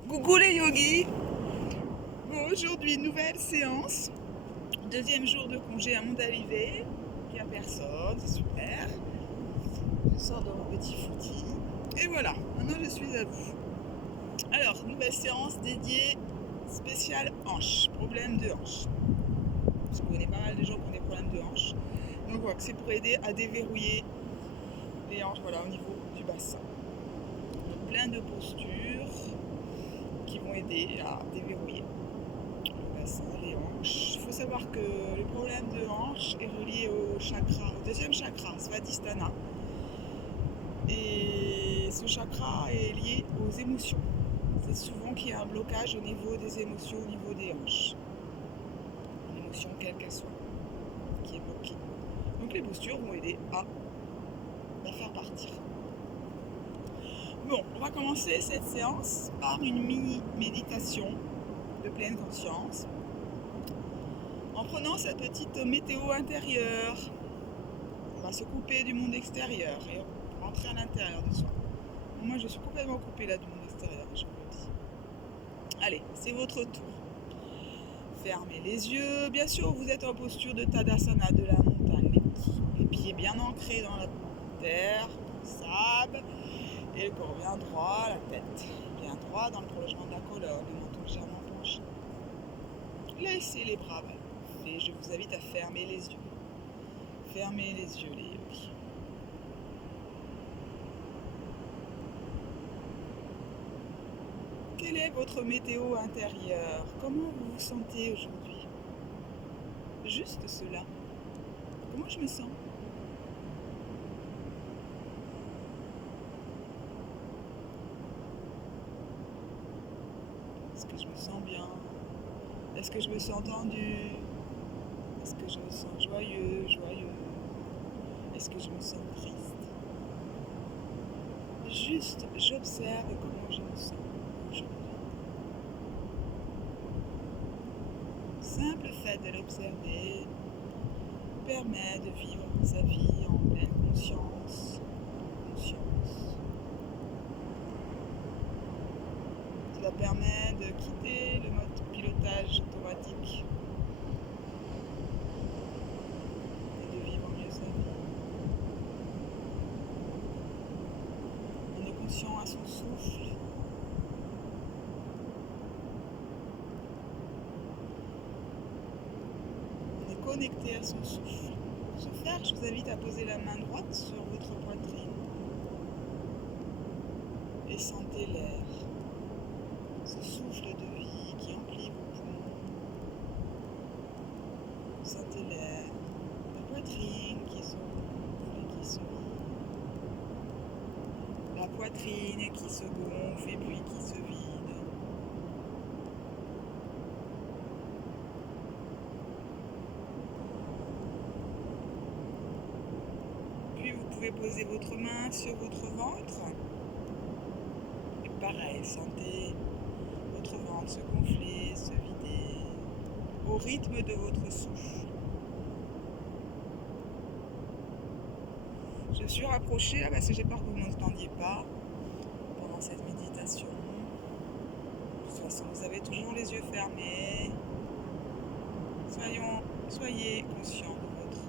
Coucou les yogis. Bon, aujourd'hui, nouvelle séance. Deuxième jour de congé à mon arrivée. Il n'y a personne, c'est super. Je sors de mon petit footing. Et voilà, maintenant je suis à vous. Alors, nouvelle séance dédiée spéciale hanche, problème de hanche. Je connais pas mal de gens qui ont des problèmes de hanche. Donc voilà, c'est pour aider à déverrouiller les hanches, voilà, au niveau du bassin. Donc plein de postures qui vont aider à déverrouiller le bassin, les hanches. Il faut savoir que le problème de hanche est relié au chakra, au deuxième chakra, Svadhisthana. Et ce chakra est lié aux émotions. C'est souvent qu'il y a un blocage au niveau des émotions, au niveau des hanches. Une émotion quelle qu'elle soit, qui est bloquée. Donc les postures vont aider à la faire partir. Bon, on va commencer cette séance par une mini méditation de pleine conscience. En prenant cette petite météo intérieure, on va se couper du monde extérieur et rentrer à l'intérieur de soi. Moi, je suis complètement coupée là du monde extérieur, je vous le dis. Allez, c'est votre tour. Fermez les yeux. Bien sûr, vous êtes en posture de Tadasana, de la montagne. Les pieds bien ancrés dans la terre, dans le sable. Et le corps bien droit, la tête bien droit dans le prolongement de la colonne, le menton légèrement penché. Laissez les bras et je vous invite à fermer les yeux. Fermez les yeux, les yogis. Quelle est votre météo intérieure? Comment vous vous sentez aujourd'hui? Juste cela. Comment je me sens? Est-ce que je me sens bien? Est-ce que je me sens tendue? Est-ce que je me sens joyeux? Est-ce que je me sens triste? Juste, j'observe comment je me sens aujourd'hui. Simple fait de l'observer permet de vivre sa vie en pleine conscience. Cela permet de quitter le mode pilotage automatique et de vivre mieux sa vie. On est conscient à son souffle. On est connecté à son souffle. Pour ce faire, je vous invite à poser la main droite sur votre poitrine et sentez l'air, ce souffle de vie qui emplit vos poumons. Sentez l'air, la poitrine qui se gonfle et qui se vide. La poitrine qui se gonfle et puis qui se vide. Puis vous pouvez poser votre main sur votre ventre. Et pareil, sentez votre ventre se gonfler, se vider, au rythme de votre souffle. Je suis rapprochée là parce que j'ai peur que vous ne m'entendiez pas pendant cette méditation. De toute façon, vous avez toujours les yeux fermés. Soyez conscient de votre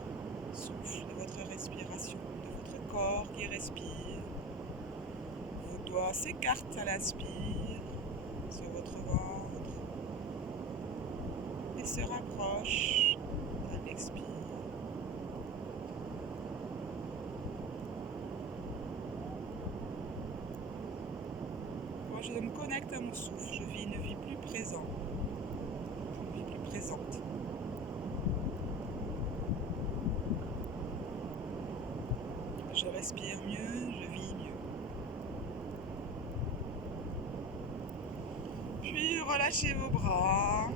souffle, de votre respiration, de votre corps qui respire. Vos doigts s'écartent à l'inspire sur votre ventre et se rapprochent à l'expire. Quand je me connecte à mon souffle, je vis une vie plus présente, une vie plus présente. Je respire mieux, je vis mieux. Puis relâchez vos bras.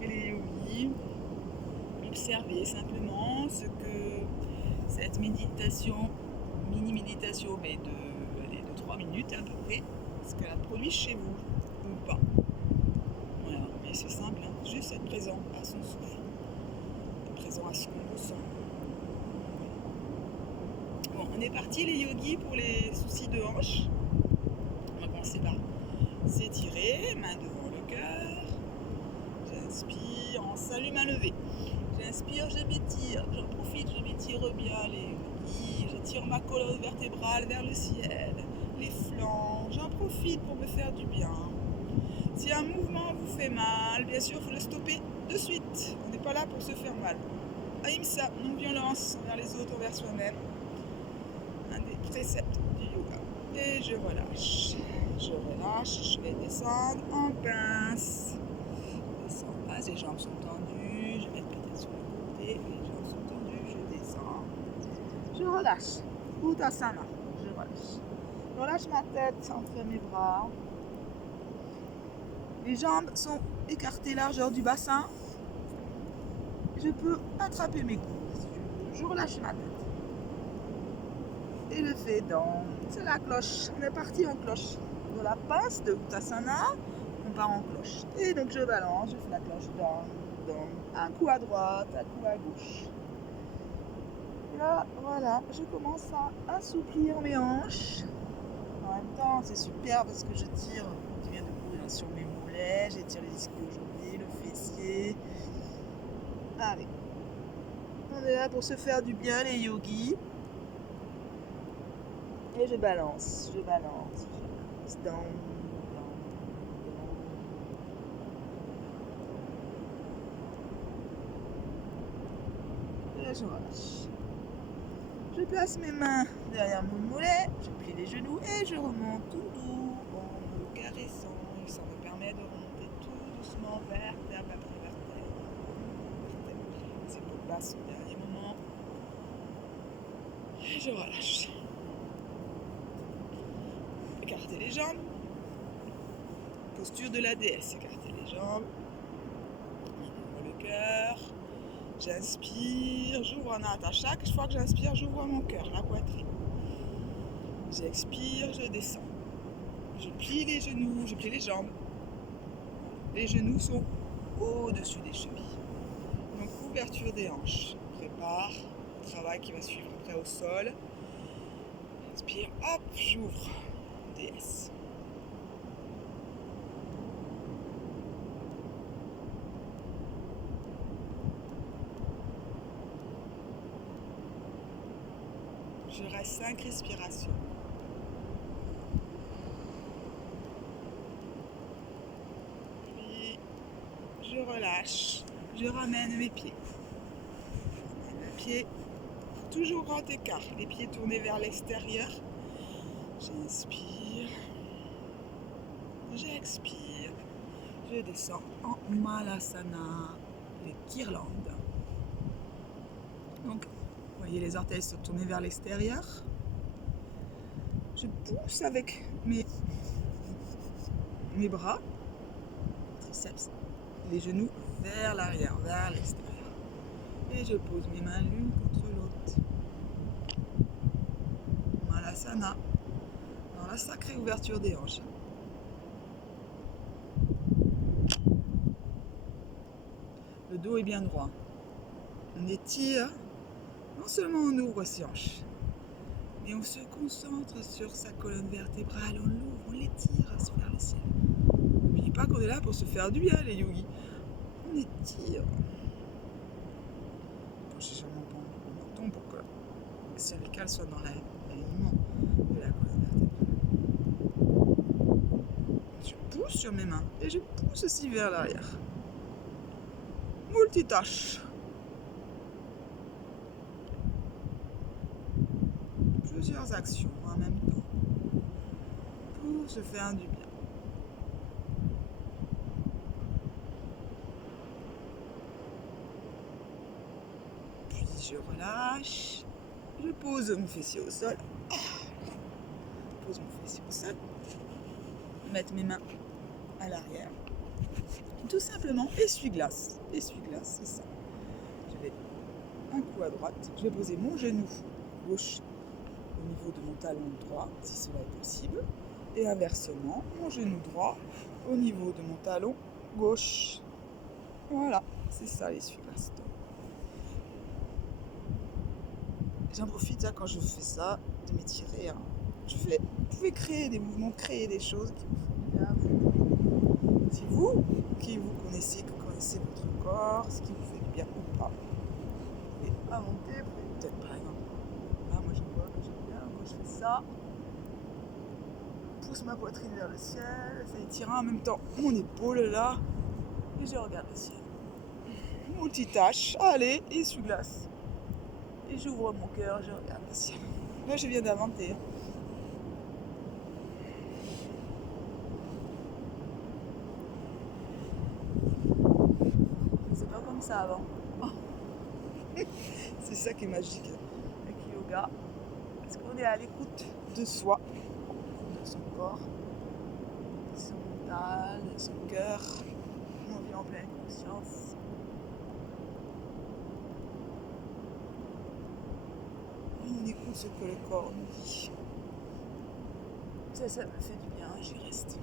Et les yogis, observez simplement ce que cette méditation, mini méditation, mais de 3 minutes à peu près, ce qu'elle a produit chez vous ou pas. Voilà, mais c'est simple, hein, juste être présent à son souffle, être présent à ce qu'on ressent. Bon, on est parti les yogis pour les soucis de hanche. On va commencer par s'étirer, main devant le cœur. J'inspire, on s'allume à lever. J'inspire, je m'étire, j'en profite, je m'étire bien les couilles, j'étire ma colonne vertébrale vers le ciel, les flancs, j'en profite pour me faire du bien. Si un mouvement vous fait mal, bien sûr, il faut le stopper de suite. On n'est pas là pour se faire mal. Ahimsa, non-violence envers les autres, envers soi-même. Un des préceptes du yoga. Et je relâche. Je relâche, je vais descendre en pince. Je descends en pince, les jambes sont tendues. Je vais peut-être sur le côté, les jambes sont tendues, je descends. Je relâche. Uttasana, je relâche. Je relâche ma tête entre mes bras. Les jambes sont écartées largeur du bassin. Je peux attraper mes coudes. Je relâche ma tête. Et le fait dans, c'est la cloche. On est parti en cloche. De la pince de Uttasana, on part en cloche. Et donc je balance, je fais la cloche dans. Un coup à droite, un coup à gauche. Et là, voilà, je commence à assouplir mes hanches. En même temps, c'est super parce que je tire, je viens de courir sur mes mollets, j'étire les ischio-jambiers, le fessier. Allez, on est là pour se faire du bien les yogis. Et je balance, down. Et je relâche. Je place mes mains derrière mon mollet, je plie les genoux et je remonte tout doux en me caressant. Et ça me permet de remonter tout doucement vertèbre après vertèbre. C'est pour basse au dernier moment. Et je relâche. Écartez les jambes. Posture de la déesse. Écartez les jambes. J'ouvre le cœur. J'inspire, j'ouvre un natte. À chaque fois que j'inspire, j'ouvre mon cœur, la poitrine. J'expire, je descends. Je plie les genoux, je plie les jambes. Les genoux sont au-dessus des chevilles. Donc ouverture des hanches. On prépare le travail qui va suivre après au sol. J'inspire, hop, j'ouvre. Déesse. Je reste 5 respirations. Puis je relâche. Je ramène mes pieds. Je ramène mes pieds. Toujours grand écart. Les pieds tournés vers l'extérieur. J'inspire. J'expire. Je descends en Malasana, les guirlandes. Donc, vous voyez les orteils se tourner vers l'extérieur. Je pousse avec mes bras, triceps, les genoux vers l'arrière, vers l'extérieur. Et je pose mes mains l'une contre l'autre. Malasana, dans la sacrée ouverture des hanches. Le dos est bien droit. On étire. Non seulement on ouvre ses hanches, mais on se concentre sur sa colonne vertébrale, on l'ouvre, on l'étire vers le ciel. N'oubliez pas qu'on est là pour se faire du bien, les yogis. On étire. J'ai mon menton pour que le cervical soit dans l'alignement de la colonne vertébrale. Je pousse sur mes mains et je pousse aussi vers l'arrière. Multitâche. Plusieurs actions en même temps pour se faire du bien. Puis je relâche, je pose mon fessier au sol. Je pose mon fessier au sol. Mettre mes mains à l'arrière. Tout simplement essuie-glace. Essuie-glace, c'est ça. Je vais un coup à droite. Je vais poser mon genou gauche au niveau de mon talon droit, si cela est possible. Et inversement, mon genou droit au niveau de mon talon gauche. Voilà, c'est ça l'essuie-glace. J'en profite quand je fais ça, de m'étirer. Vous pouvez créer des mouvements, créer des choses qui vous font bien. voir ce qui vous fait du bien ou pas. Et à monter, peut-être par exemple. Là, moi je vois que j'aime bien, quand je fais ça, je pousse ma poitrine vers le ciel, ça étire en même temps mon épaule là, et je regarde le ciel. Multitâche, allez, essuie-glace. Et j'ouvre mon cœur, je regarde le ciel. Là, je viens d'inventer. C'est pas comme ça avant. C'est ça qui est magique avec le yoga. Parce qu'on est à l'écoute de soi, de son corps, de son mental, de son cœur. On vit en pleine conscience. Et on écoute ce que le corps nous dit. Ça me fait du bien, j'y reste.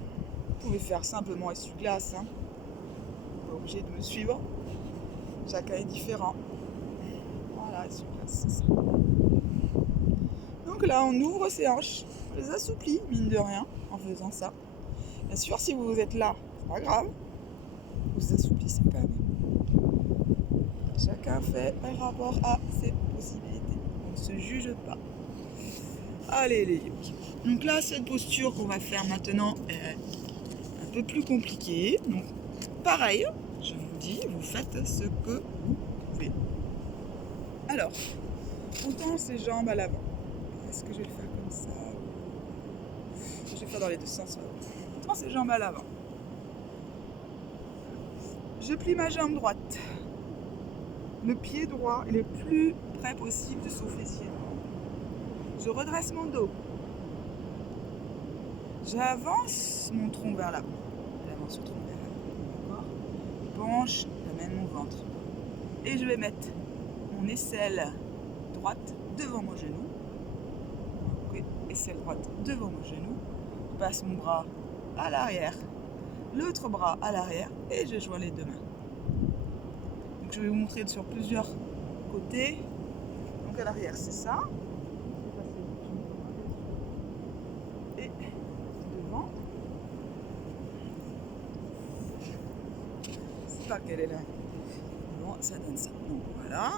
Vous pouvez faire simplement essuie-glace. Hein. Vous n'êtes pas obligé de me suivre. Chacun est différent. Voilà, essuie-glace, c'est ça. Donc là, on ouvre ses hanches, on les assouplit, mine de rien, en faisant ça. Bien sûr, si vous êtes là, c'est pas grave, vous assouplissez quand même. Chacun fait par rapport à ses possibilités. On ne se juge pas. Allez les yogis. Donc là, cette posture qu'on va faire maintenant est un peu plus compliquée. Donc pareil, je vous dis, vous faites ce que vous pouvez. Alors, on tend ses jambes à l'avant. Est-ce que je vais le faire comme ça? Je vais le faire dans les deux sens. On tend ses jambes à l'avant. Je plie ma jambe droite. Le pied droit est le plus près possible de son fessier. Je redresse mon dos. J'avance mon tronc vers l'avant. J'avance le tronc vers l'avant. D'accord? Je penche, j'amène mon ventre. Et je vais mettre mon aisselle droite devant mon genou. Okay. Aisselle droite devant mon genou. Je passe mon bras à l'arrière, l'autre bras à l'arrière et je joins les deux mains. Donc je vais vous montrer sur plusieurs côtés. Donc à l'arrière c'est ça. Et devant. C'est pas quelle est là. Devant, ça donne ça. Donc voilà.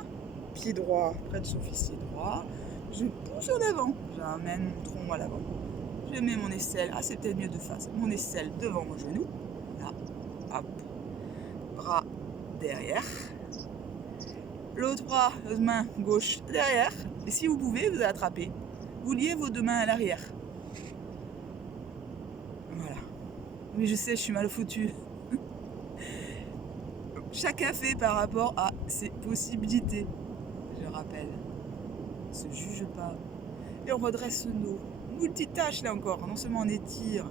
Pied droit près de son fessier droit. Je pousse en avant. J'amène mon tronc à l'avant. Je mets mon aisselle. Ah, c'est peut-être mieux de face. Mon aisselle devant mon genou. Là. Hop. Bras derrière. L'autre bras, l'autre main gauche derrière. Et si vous pouvez, vous attrapez. Vous liez vos deux mains à l'arrière. Voilà. Oui, je sais, je suis mal foutue. Chacun fait par rapport à ses possibilités. Je rappelle. On ne se juge pas. Et on redresse le dos. Multitâche là encore. Non seulement on étire,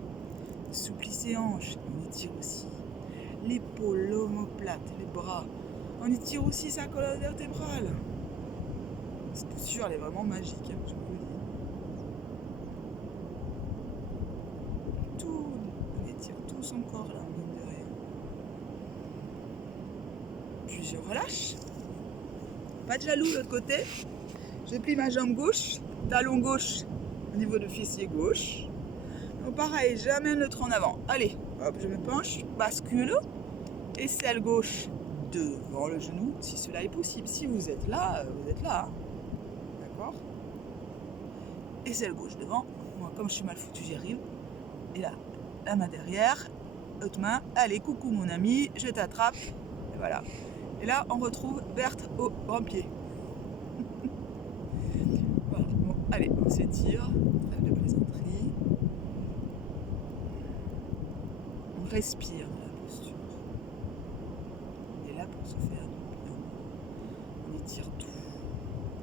on souplit ses hanches, on étire aussi l'épaule, l'omoplate, les bras. On étire aussi sa colonne vertébrale. Cette posture, elle est vraiment magique, hein, je vous le dis. On étire tout son corps là, mine de rien. Puis je relâche. Pas de jaloux de l'autre côté. Je plie ma jambe gauche, talon gauche au niveau de fessier gauche. Donc pareil, j'amène le tronc en avant. Allez, hop, je me penche, bascule. Aisselle gauche devant le genou, si cela est possible. Si vous êtes là, vous êtes là. Hein. D'accord? Aisselle gauche devant. Moi, comme je suis mal foutu, j'y arrive. Et là, la main derrière, l'autre main. Allez, coucou mon ami, je t'attrape. Et voilà. Et là, on retrouve Berthe au grand pied. Voilà. Bon, allez, on s'étire. Trêve de plaisanterie. On respire dans la posture. On est là pour se faire du bien. On étire tout.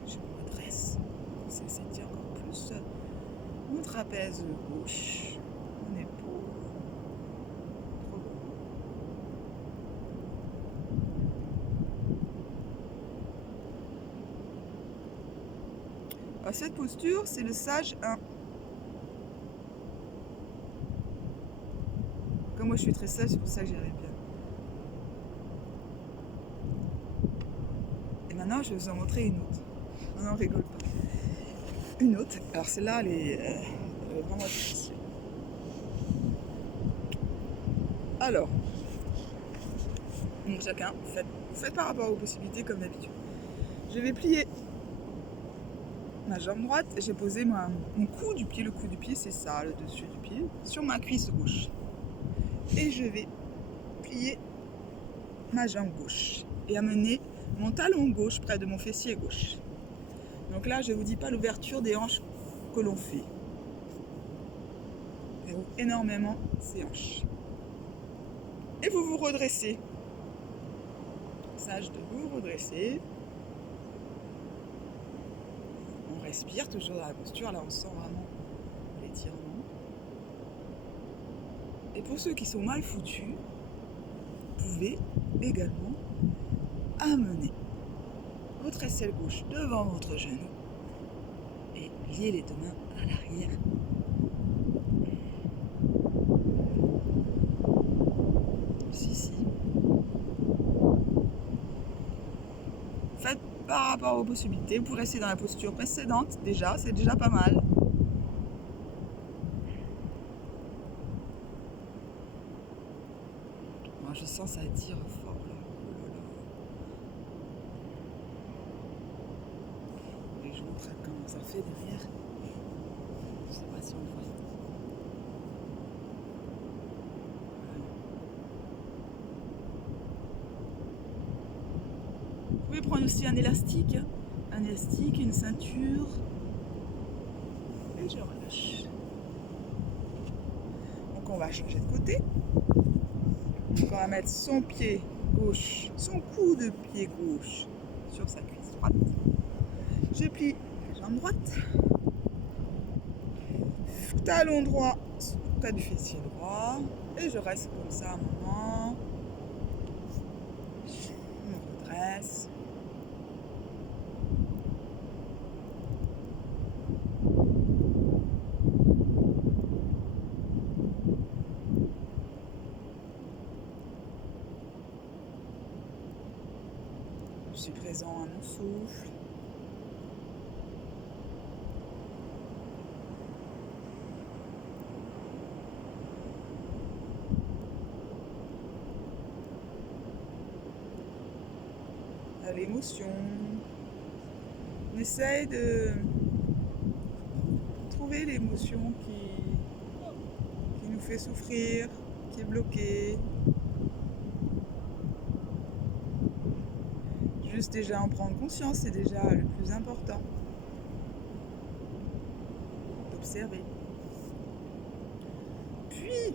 Je me redresse. On s'étire encore plus. Mon trapèze gauche. Mon épaule. Trop bon. Alors, cette posture, c'est le sage 1. Comme moi je suis très sage, c'est pour ça que j'y arrive bien. Et maintenant, je vais vous en montrer une autre. Non, non, rigole pas. Une autre. Alors celle-là, elle est vraiment difficile. Alors, Donc chacun, vous faites par rapport aux possibilités comme d'habitude. Je vais plier ma jambe droite, j'ai posé mon cou du pied, le cou du pied c'est ça, le dessus du pied, sur ma cuisse gauche. Et je vais plier ma jambe gauche et amener mon talon gauche près de mon fessier gauche. Donc là, je ne vous dis pas l'ouverture des hanches que l'on fait. On ouvre énormément ces hanches. Et vous vous redressez. Sage de vous redresser. On respire toujours dans la posture. Là, on sent vraiment l'étirement. Et pour ceux qui sont mal foutus, vous pouvez également amener votre aisselle gauche devant votre genou et lier les deux mains à l'arrière. Si. Faites par rapport aux possibilités. Vous pouvez rester dans la posture précédente déjà, c'est déjà pas mal. Moi, je sens ça tire fort là. Et je vous montre comment ça fait derrière. Je sais pas si on voit. Vous pouvez prendre aussi un élastique, une ceinture. Et je relâche. Donc on va changer de côté. Donc on va mettre son pied gauche, son coup de pied gauche sur sa cuisse droite. Je plie la jambe droite. Talon droit près du fessier droit. Et je reste comme ça un moment. Je me redresse. Je suis présent à mon souffle. À l'émotion. On essaye de trouver l'émotion qui nous fait souffrir, qui est bloquée. Juste déjà en prendre conscience, c'est déjà le plus important. D'observer. Puis,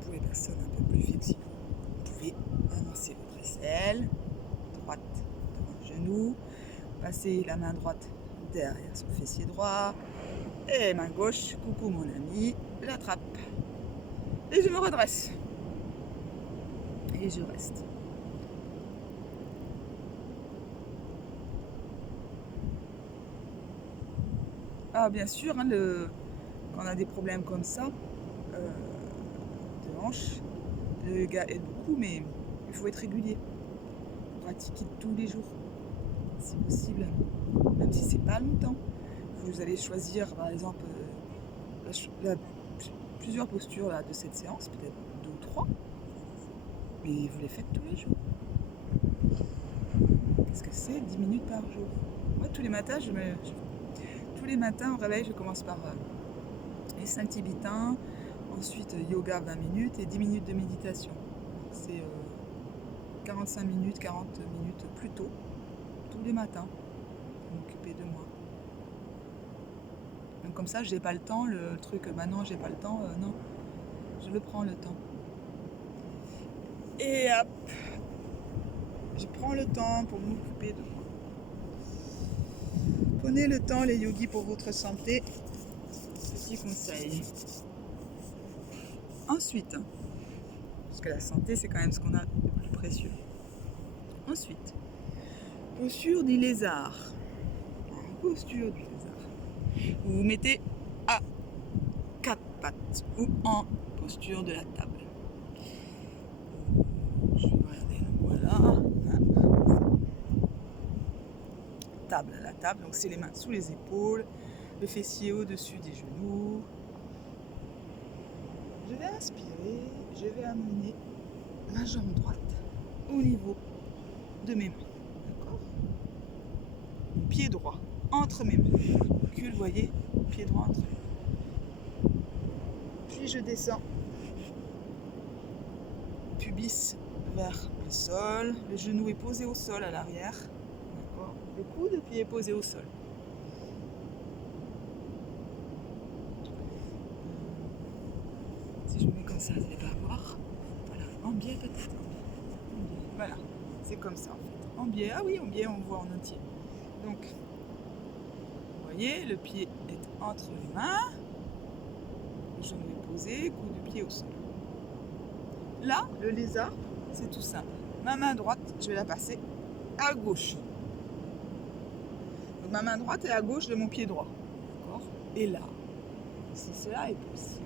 pour les personnes un peu plus flexibles, vous pouvez avancer votre aisselle droite devant le genou, passer la main droite derrière son fessier droit et main gauche, coucou mon ami, j'attrape. Et je me redresse. Et je reste. Ah bien sûr, hein, quand on a des problèmes comme ça, de hanches, le yoga aide beaucoup, mais il faut être régulier. Pratiquer tous les jours, si possible, même si c'est pas longtemps. Vous allez choisir par exemple plusieurs postures là, de cette séance, peut-être 2 ou 3, mais vous les faites tous les jours. Qu'est-ce que c'est 10 minutes par jour? Moi tous les matins, tous les matins au réveil, je commence par les 5 tibétains, ensuite yoga 20 minutes et 10 minutes de méditation. C'est 45 minutes, 40 minutes plus tôt, tous les matins, pour m'occuper de moi. Donc comme ça, j'ai pas le temps, le truc, non, j'ai pas le temps, non, je le prends le temps. Et hop, je prends le temps pour m'occuper de moi. Prenez le temps, les yogis, pour votre santé. Petit conseil. Ensuite, parce que la santé, c'est quand même ce qu'on a de plus précieux. Ensuite, posture du lézard. Posture du lézard. Vous vous mettez à 4 pattes ou en posture de la table. Je vais regarder, voilà. La table, donc c'est les mains sous les épaules, le fessier au-dessus des genoux. Je vais inspirer, je vais amener ma jambe droite au niveau de mes mains. D'accord? Mon pied droit entre mes mains. Recule, vous voyez, pied droit entre mes mains. Puis je descends. Pubis vers le sol. Le genou est posé au sol à l'arrière. D'accord? Le coude, puis est posé au sol. Si je me mets comme ça, vous n'allez pas voir. Voilà, en biais peut-être. Voilà, c'est comme ça en fait. En biais, ah oui, en biais, on voit en entier. Donc, vous voyez, le pied est entre les mains. Le genou est posé, coude de pied au sol. Là, le lézard, c'est tout simple. Ma main droite, je vais la passer à gauche. Donc ma main droite est à gauche de mon pied droit. D'accord? Et là, si cela est possible,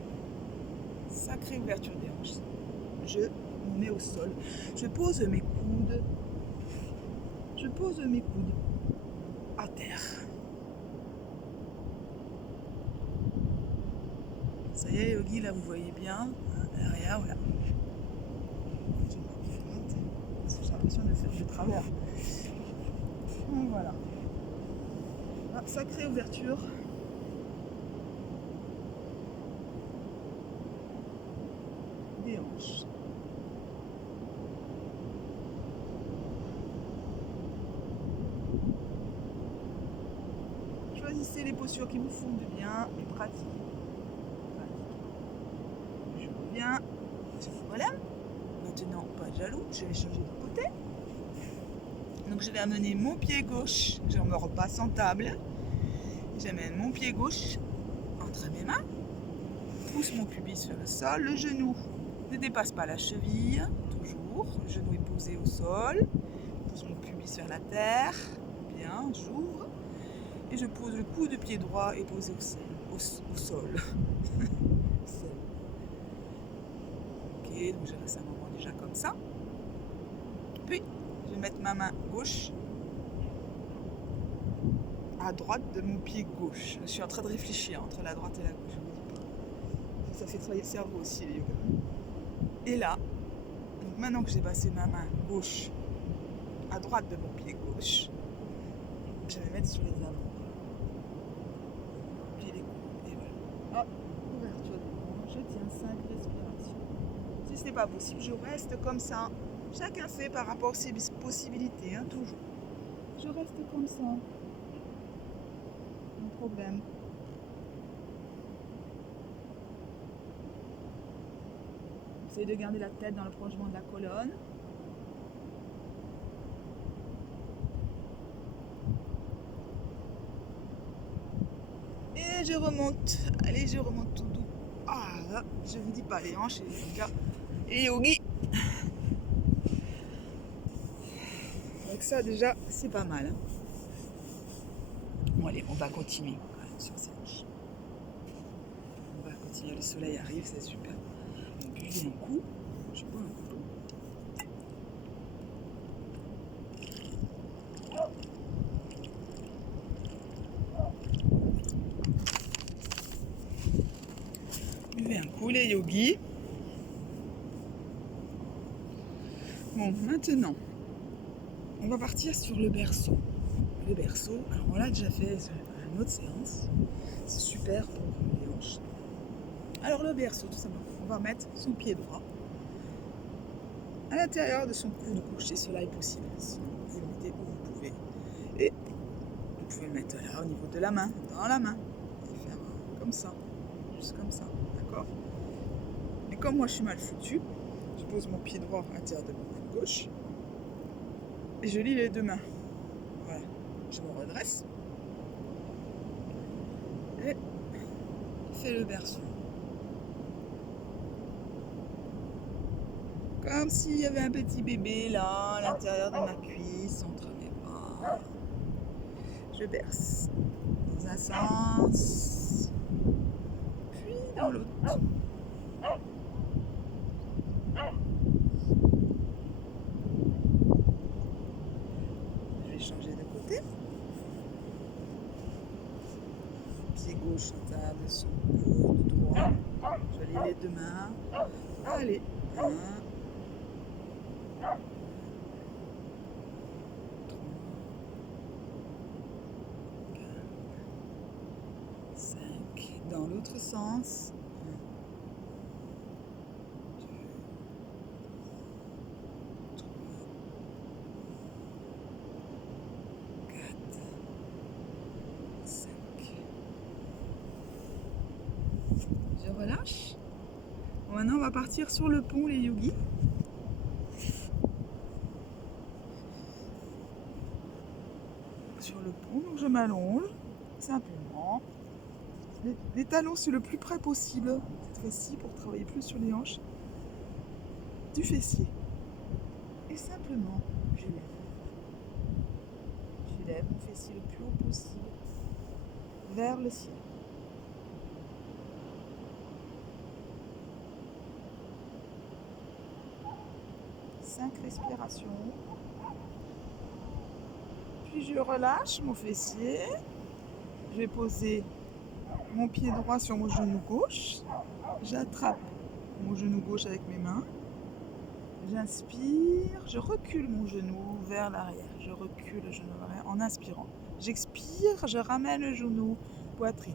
sacrée ouverture des hanches, je me mets au sol. Je pose mes coudes. Je pose mes coudes à terre. Ça y est, Yogi, là vous voyez bien, à l'arrière, voilà. J'ai l'impression de faire de travers. Donc, voilà. Ah, sacrée ouverture. Des hanches. Choisissez les postures qui vous font du bien et pratiquez. Je reviens. Voilà. Maintenant, pas de jaloux, je vais changer de côté. Donc je vais amener mon pied gauche, je me repasse en table. J'amène mon pied gauche entre mes mains. Pousse mon pubis vers le sol. Le genou ne dépasse pas la cheville, toujours. Le genou est posé au sol. Je pousse mon pubis vers la terre. Bien, j'ouvre. Et je pose le coude de pied droit et posé au sol. Ok, donc je reste un moment déjà comme ça. Puis, je vais mettre ma main gauche à droite de mon pied gauche. Je suis en train de réfléchir entre la droite et la gauche. Ça fait travailler le cerveau aussi, les yoga. Et là, donc maintenant que j'ai passé ma main gauche à droite de mon pied gauche, je vais mettre sur les avant. Puis les coudes. Et voilà. Hop, ouverture des bras. Je tiens 5 respirations. Si ce n'est pas possible, je reste comme ça. Chacun fait par rapport à ses possibilités, hein, toujours. Je reste comme ça. Pas de problème. Essayez de garder la tête dans le prolongement de la colonne. Et je remonte. Allez, je remonte tout doux. Ah là, je vous dis pas, les hanches et les gars. Et yogi. Avec ça déjà, c'est pas mal. Bon allez, on va continuer quand même sur ces hanches. On va continuer, le soleil arrive, c'est super. Donc buvez un coup. Je bois un coup d'eau. Buvez un coup les yogis. Bon, maintenant, on va partir sur le berceau. Le berceau, alors on l'a déjà fait sur une autre séance. C'est super pour les hanches. Alors le berceau, tout simplement, on va mettre son pied droit à l'intérieur de son coude gauche, et cela est possible. Sinon, vous le mettez où vous pouvez. Et vous pouvez le mettre là, au niveau de la main, dans la main. Et faire comme ça, juste comme ça, d'accord? Mais comme moi je suis mal foutu, je pose mon pied droit à l'intérieur de mon coude gauche. Et je lie les deux mains. Voilà, je me redresse. Et fais le berceau. Comme s'il y avait un petit bébé là, à l'intérieur de ma cuisse, entre mes bras. Je berce dans un sens, puis dans l'autre. Je vais changer de côté. Pied gauche en table de son coude droit. Je lie les deux mains. Allez, 1, l'autre sens. 5. Je relâche. Bon, maintenant, on va partir sur le pont, les yogis. Sur le pont, donc je m'allonge simplement. Les talons sur le plus près possible, cette fois-ci, pour travailler plus sur les hanches du fessier. Et simplement, je lève. Je lève mon fessier le plus haut possible vers le ciel. Cinq respirations. Puis je relâche mon fessier. Je vais poser mon pied droit sur mon genou gauche. J'attrape mon genou gauche avec mes mains. J'inspire, je recule mon genou vers l'arrière. Je recule le genou vers l'arrière en inspirant. J'expire, je ramène le genou poitrine.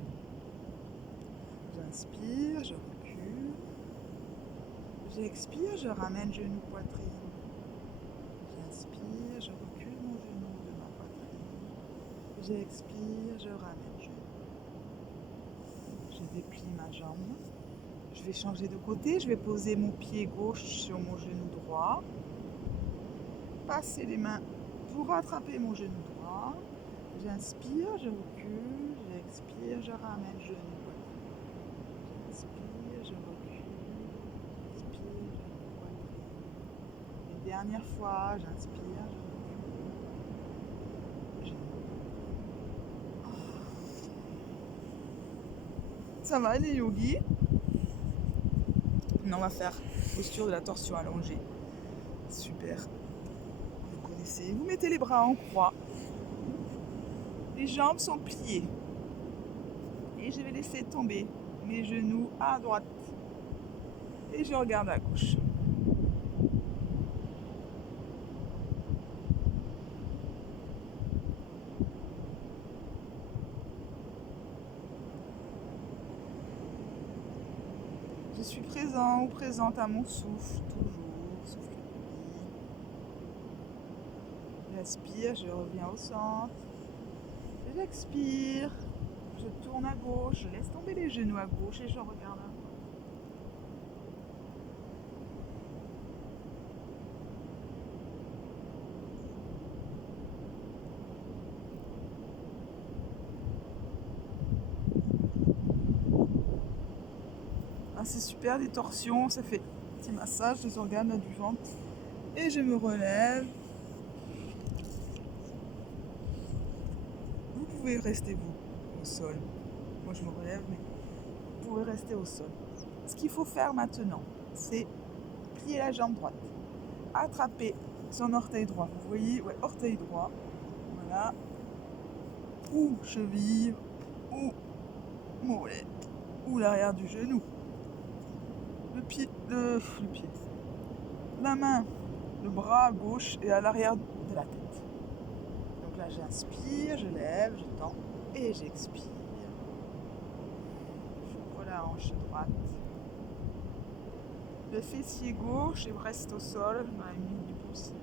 J'inspire, je recule. J'expire, je ramène genou poitrine. J'inspire, je recule mon genou de ma poitrine. J'expire, je ramène genou. Je déplie ma jambe. Je vais changer de côté, je vais poser mon pied gauche sur mon genou droit. Passer les mains pour rattraper mon genou droit. J'inspire, je recule, j'expire, je ramène genou. J'inspire, je recule, j'expire, genou poitrine. Une dernière fois, j'inspire, je recule, genou. Ça va les yogis? Maintenant, on va faire posture de la torsion allongée. Super. Vous connaissez. Vous mettez les bras en croix. Les jambes sont pliées. Et je vais laisser tomber mes genoux à droite. Et je regarde à gauche. Je suis présent ou présente à mon souffle, toujours. Souffle libre. J'inspire, je reviens au centre. J'expire. Je tourne à gauche, je laisse tomber les genoux à gauche et je regarde à droite. Ah, c'est super, des torsions, ça fait un petit massage des organes du ventre. Et je me relève. Vous pouvez rester vous au sol. Moi je me relève, mais vous pouvez rester au sol. Ce qu'il faut faire maintenant, c'est plier la jambe droite. Attraper son orteil droit. Vous voyez, ouais, orteil droit. Voilà. Ou cheville, ou mollet, ou l'arrière du genou. Le pied. La main, le bras gauche est à l'arrière de la tête. Donc là, j'inspire, je lève, je tends et j'expire. J'ouvre la hanche droite. Le fessier gauche et reste au sol dans la limite du possible.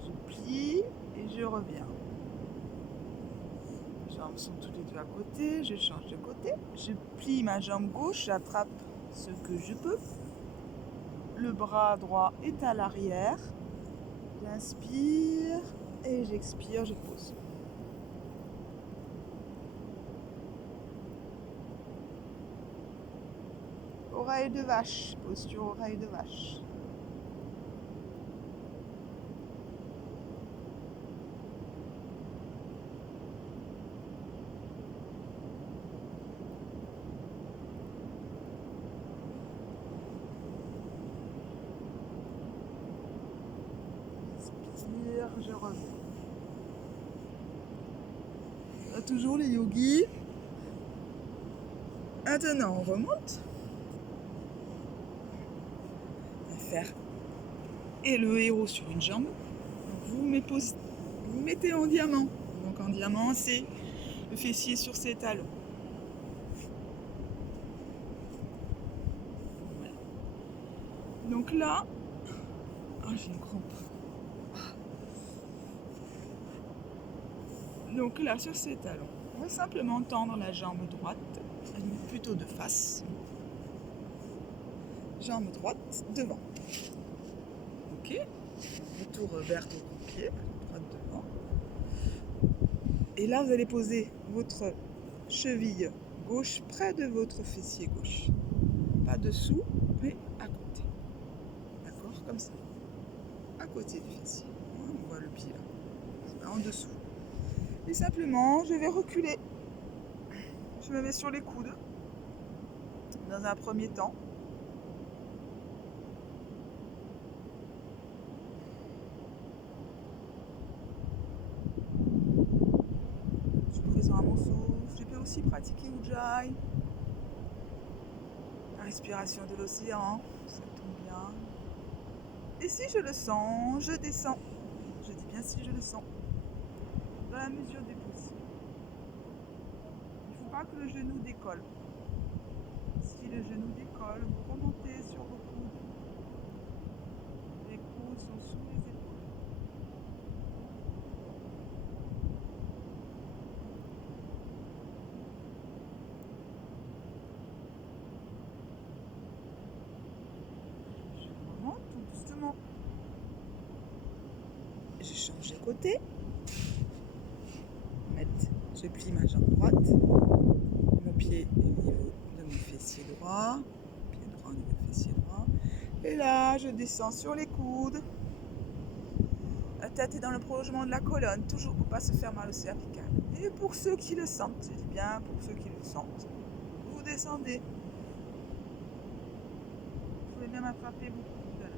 Je plie et je reviens. Les jambes sont toutes les deux à côté, je change de côté. Je plie ma jambe gauche, j'attrape ce que je peux. Le bras droit est à l'arrière. J'inspire et j'expire, je pose. Oreille de vache, posture oreille de vache. J'inspire, je reviens. Là, toujours les yogis. Maintenant, on remonte. faire et le héros sur une jambe. Donc vous mettez en diamant. Donc en diamant, c'est le fessier sur ses talons. Voilà. Donc là, j'ai une crampe. Donc là, sur ses talons, on va simplement tendre la jambe droite, plutôt de face. Jambe droite devant. Ok. Retour vers au pied, droite devant. Et là, vous allez poser votre cheville gauche près de votre fessier gauche. Pas dessous, mais à côté. D'accord? Comme ça. À côté du fessier. On voit le pied là. C'est pas en dessous. Et simplement, je vais reculer. Je me mets sur les coudes. Dans un premier temps. Je suis présent à mon souffle. Je peux aussi pratiquer Ujjayi. La respiration de l'océan. Ça tombe bien. Et si je le sens, je descends. Je dis bien si je le sens. Dans la mesure du possible. Il ne faut pas que le genou décolle. Si le genou décolle, vous remontez sur vos coudes. Les coudes sont sous les épaules. Je remonte tout doucement. Je change de côté. Je plie ma jambe droite. Mon pied est au niveau de mon fessier droit. Pied droit au niveau du fessier droit. Et là, je descends sur les coudes. La tête est dans le prolongement de la colonne, toujours pour ne pas se faire mal au cervical. Et pour ceux qui le sentent, je dis bien pour ceux qui le sentent, vous descendez. Vous pouvez même attraper vos coudes à l'arrière.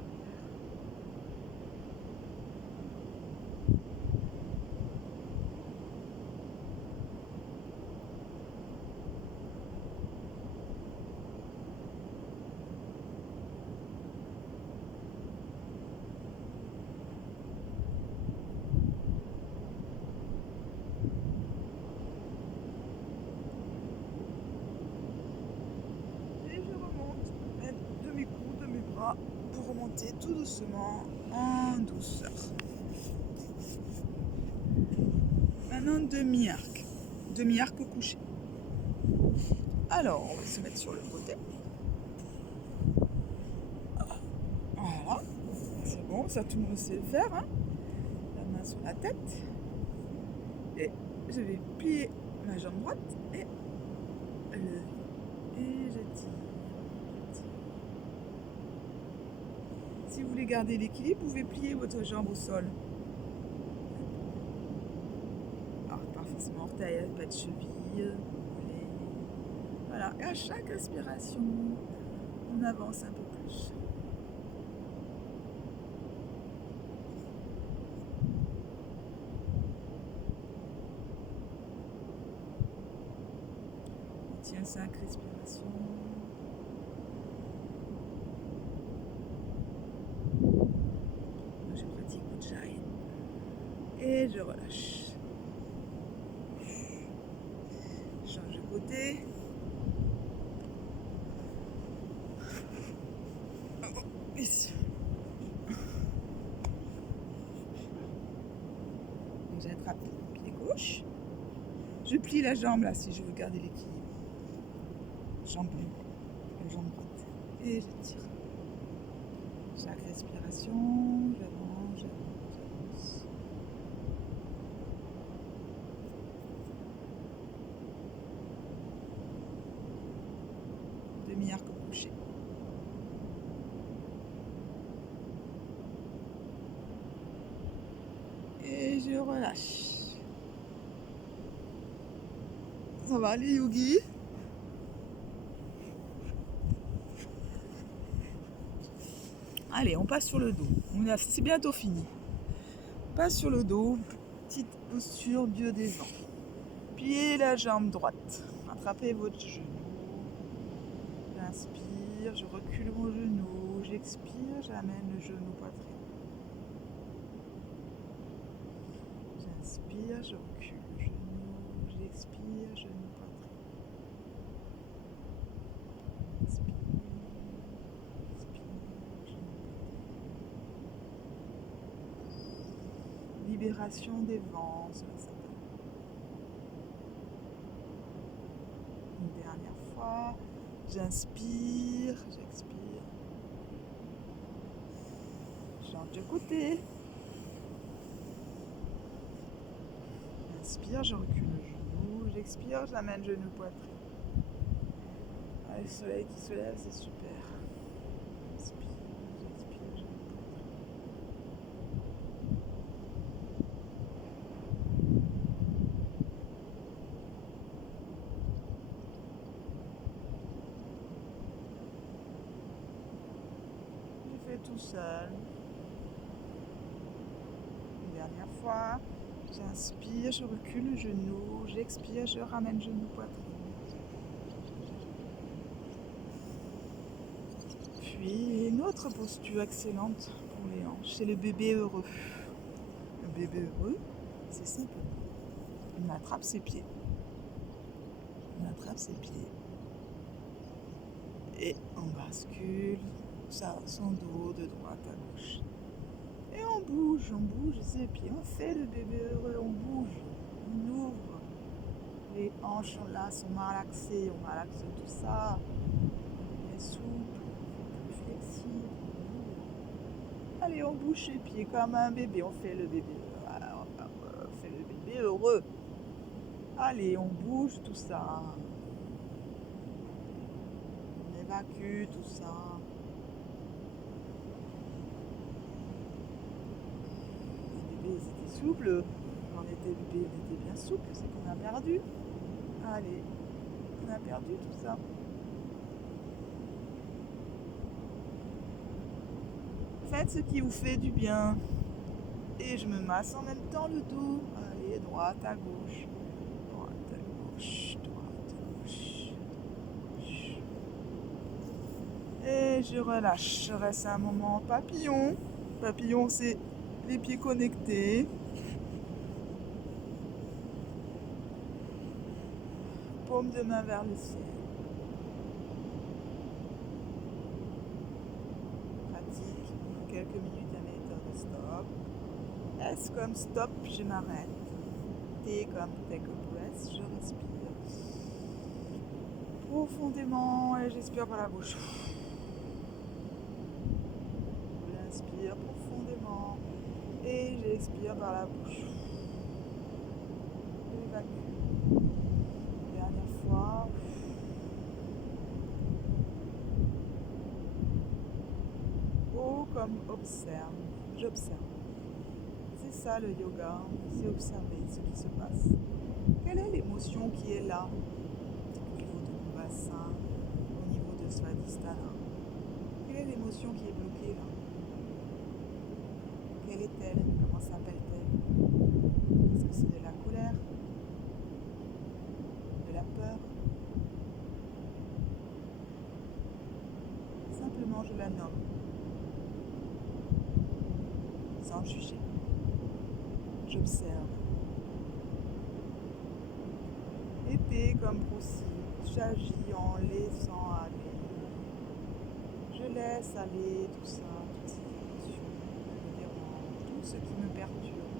Pour remonter tout doucement en douceur. Maintenant demi-arc. Demi-arc couché. Alors, on va se mettre sur le côté. Voilà. C'est bon, ça tout le monde sait le faire. Hein. La main sur la tête. Et je vais plier ma jambe droite et lever. Et je tire. Si vous voulez garder l'équilibre, vous pouvez plier votre jambe au sol. Alors, pas forcément orteil, pas de cheville. Voilà, et à chaque respiration, on avance un peu plus. On tient 5 respirations. Je pratique Ujjayi. Et je relâche. Je change de côté. Ici. J'attrape le pied gauche. Je plie la jambe là si je veux garder l'équilibre. Jambe droite. Et je tire. Chaque respiration, j'avance. Demi-arc couché. Et je relâche. Ça va les yogis? Allez, on passe sur le dos. C'est bientôt fini. On passe sur le dos. Petite posture Dieu des vents. Pliez la jambe droite. Attrapez votre genou. J'inspire, je recule mon genou. j'expire, j'amène le genou poitrine. J'inspire, je recule le genou, j'expire, genou poitrine. Inspire, expire, genou poitrine. Libération des vents sur la satellite. Une dernière fois, j'inspire, j'expire. Je change de côté. J'inspire, je recule le genou, j'expire, j'amène genou poitrine. Ah, le soleil qui se lève, c'est super. Inspire, j'expire, genou poitrine. Je fais tout seul. Une dernière fois. J'inspire, je recule le genou, j'expire, je ramène genou poitrine. Puis une autre posture excellente pour les hanches, c'est le bébé heureux. Le bébé heureux, c'est simple. On attrape ses pieds. On attrape ses pieds. Et on bascule son dos de droite à gauche. Et on bouge ses pieds. On fait le bébé heureux, on bouge. On ouvre. Les hanches là sont malaxées, on malaxe tout ça. On devient souple, plus flexible. Allez, on bouge les pieds comme un bébé. On fait le bébé. On fait le bébé heureux. Allez, on bouge tout ça. On évacue tout ça. Les bébés, ils étaient souples. Quand on était bébé, on était bien souple. C'est qu'on a perdu. Allez, on a perdu tout ça. Faites ce qui vous fait du bien. Et je me masse en même temps le dos. Allez, droite à gauche. Droite à gauche. Droite à gauche. Gauche. Et je relâche. Je reste un moment papillon. Papillon, c'est les pieds connectés. Paume de main vers le ciel. Pratique quelques minutes la méthode de stop. S comme stop, je m'arrête. T comme take a breath, je respire profondément et j'expire par la bouche. J'inspire profondément et j'expire par la bouche. J'évacue. Dernière fois. O comme observe. J'observe. C'est ça le yoga, c'est observer ce qui se passe. Quelle est l'émotion qui est là, au niveau de mon bassin, au niveau de Svadhisthana? Quelle est l'émotion qui est bloquée là? Quelle est-elle? Comment s'appelle-t-elle? Est-ce que c'est de la colère? De la peur? Simplement je la nomme, sans juger. J'observe. Épée comme broussie, j'agis en laissant aller. Je laisse aller tout ça, toutes ces émotions qui me dérangent, tout ce qui me perturbe.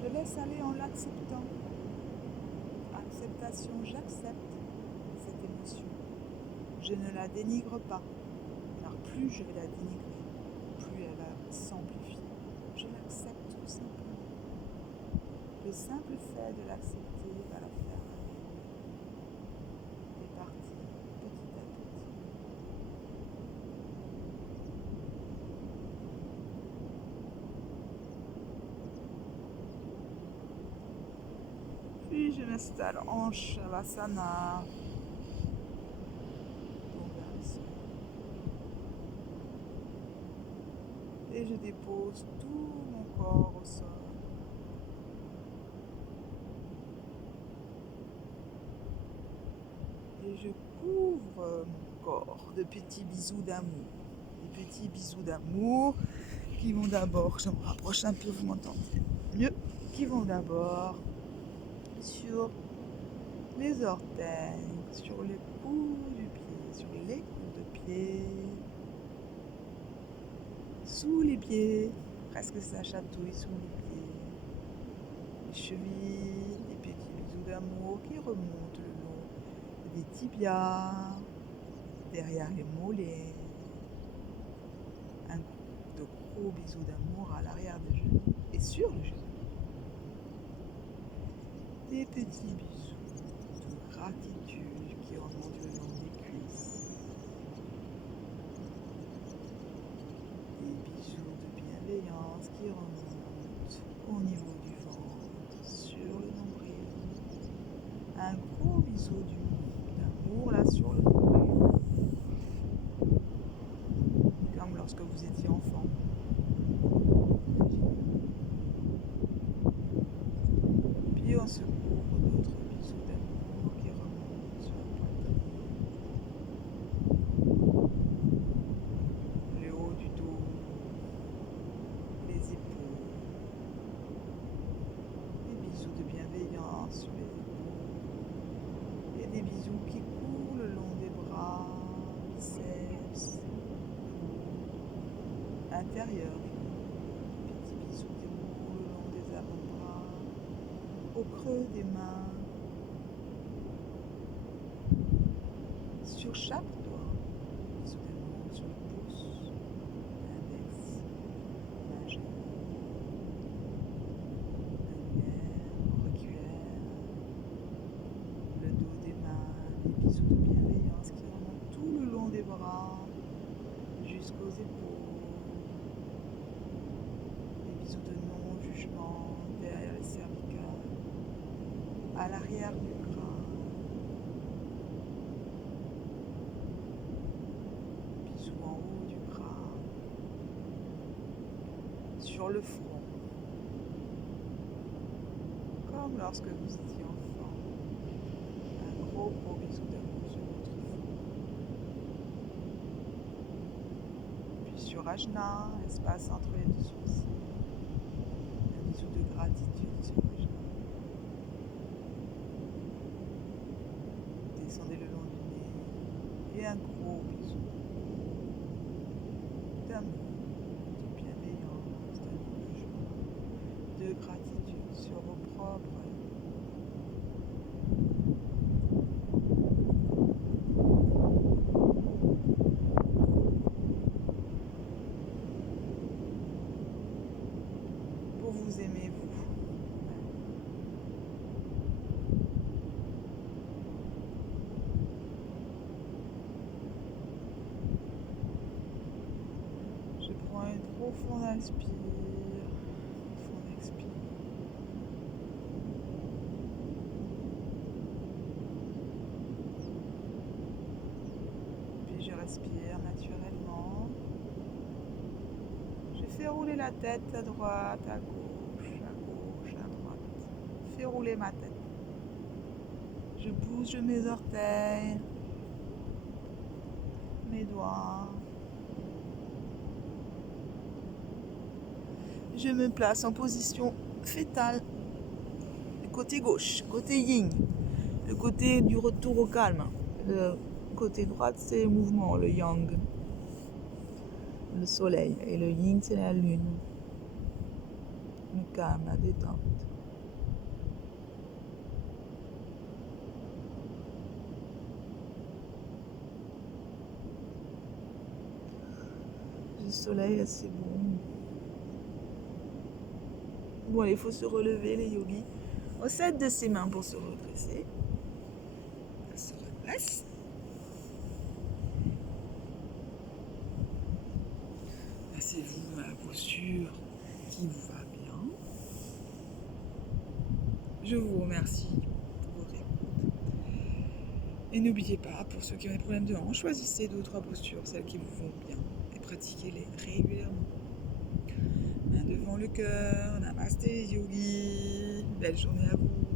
Je laisse aller en l'acceptant. Acceptation, j'accepte cette émotion. Je ne la dénigre pas, car plus je vais la dénigrer, plus elle va s'amplifier. Je l'accepte tout simplement. Le simple fait de l'accepter va la faire est parti petit à petit. Puis je m'installe en Shavasana. Et je dépose tout mon corps au sol. Et je couvre mon corps de petits bisous d'amour. Des petits bisous d'amour qui vont d'abord, je me rapproche un peu, vous m'entendez mieux, qui vont d'abord sur les orteils, sur les bouts du pied, sur les coups de pied, sous les pieds, presque ça chatouille sous les pieds, les chevilles, des petits bisous d'amour qui remontent le long des tibias, derrière les mollets, de gros bisous d'amour à l'arrière des genoux et sur le genou. Des petits bisous de gratitude qui remontent le long des cuisses. Des bisous de bienveillance qui remontent au niveau du ventre, sur le nombril. Un gros bisou d'amour là sur le nombril. Comme lorsque vous étiez enfant. Puis on se couvre d'autres bisous d'amour qui remontent sur la poitrine, le haut du dos, les épaules, des bisous de bienveillance sur les épaules et des bisous qui courent le long des bras, biceps, intérieur, petits bisous d'amour le long des avant-bras, au creux des mains, sur chaque doigt, bisous d'amour sur le pouce, index, majeur, annulaire, auriculaire, le dos des mains, des bisous de bienveillance qui remontent tout le long des bras, jusqu'aux épaules. Bisous de non-jugement derrière les cervicales, à l'arrière du crâne. Bisous en haut du crâne, sur le front, comme lorsque vous étiez enfant. Un gros bisou d'amour sur votre front. Puis sur Ajna, espace entre les deux sourcils. Bisous de gratitude sur les genoux. Descendez le long du nez et un gros bisou d'amour, de bienveillance, de non-jugement, de gratitude sur vos propres pour vous aimer vous. Je prends une profonde inspire, profonde expire. Puis je respire naturellement. Je fais rouler la tête à droite, à gauche, à droite. Je fais rouler ma tête. Je bouge mes orteils, mes doigts. Je me place en position fétale, côté gauche, côté yin, le côté du retour au calme. Le côté droit, c'est le mouvement, le yang, le soleil, et le yin, c'est la lune. Le calme, la détente. Le soleil, c'est bon. Bon, allez, il faut se relever, les yogis. On s'aide de ses mains pour se redresser. On se redresse. Placez-vous dans la posture qui vous va bien. Je vous remercie pour votre écoute. Et n'oubliez pas, pour ceux qui ont des problèmes de hanche, choisissez 2 ou 3 postures, celles qui vous vont bien, et pratiquez-les régulièrement. Main devant le cœur, namasté les yogis, belle journée à vous.